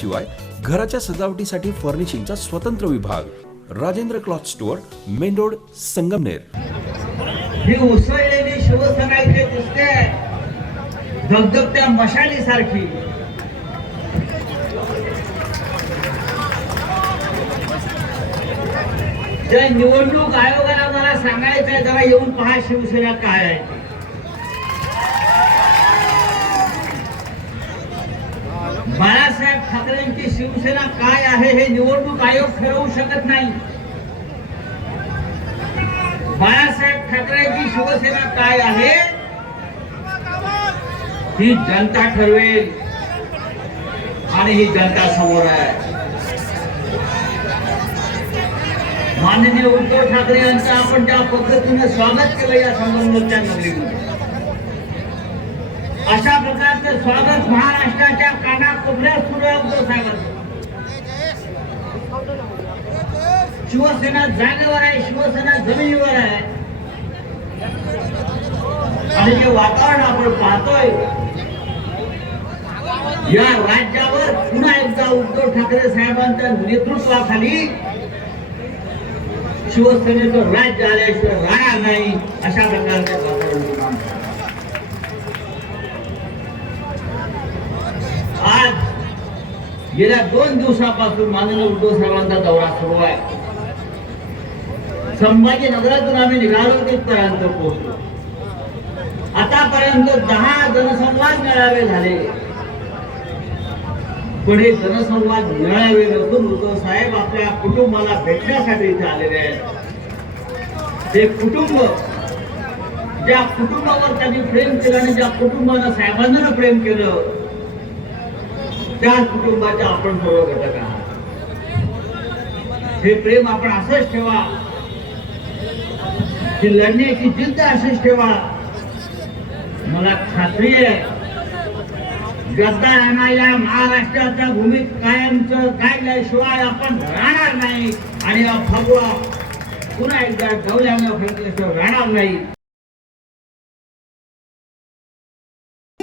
शिवाय घराच्या सजावटीसाठी फर्निशिंगचा स्वतंत्र विभाग. Rajendra cloth store main road Sangamner. ही उसळलेली शिवसेना इथे दिसते धगधगत्या मशाली सारखी त्या निवडणूक आयोगाला मला सांगायचं जरा येऊन पहा शिवसेना काय आहे ती. बाळासाहेब ठाकरेंची शिवसेना काय आहे हे निवडणूक आयोग ठरवू शकत नाही. बाळासाहेब ठाकरेंची शिवसेना काय आहे? ही जनता ठरवेल. आणि ही जनता समोर आहे. माननीय उद्धव ठाकरे यांचं आपण ज्या पद्धतीने स्वागत केलं या संगमनेरच्या नगरीमध्ये. अशा प्रकारचं स्वागत महाराष्ट्राच्या कानाकोपऱ्यात सुरू आहे उद्धव साहेबांचं. शिवसेना जागेवर आहे शिवसेना जमिनीवर आहे. आणि जे वातावरण आपण पाहतोय. या राज्यावर पुन्हा एकदा उद्धव ठाकरे साहेबांच्या नेतृत्वाखाली शिवसेनेचं राज्य आल्याशिवाय राहणार नाही अशा प्रकारचं वातावरण आज गेल्या दोन दिवसापासून माननीय उद्धव साहेबांचा दौरा सुरू आहे. संभाजीनगरातून आम्ही निघालो तिथपर्यंत पोहोचलो. आतापर्यंत दहा जनसंवाद मेळावे झाले. पण हे जनसंवाद मेळावे नसून उद्धव साहेब आपल्या कुटुंबाला भेटण्यासाठी इथे आलेले आहेत. हे कुटुंब ज्या कुटुंबावर त्यांनी प्रेम केलं आणि ज्या कुटुंबानं साहेबांना प्रेम केलं त्या कुटुंबाच्या आपण सर्व घटक आहात. हे प्रेम आपण असंच ठेवा. लढण्याची जिद्द अशीच ठेवा. मला खात्री आहे गद्दारांना या महाराष्ट्राच्या भूमीत कायमचं काढल्याशिवाय आपण राहणार नाही. आणि हा फगवा पुन्हा एकदा डवल्यानं फेकल्याशिवाय राहणार नाही.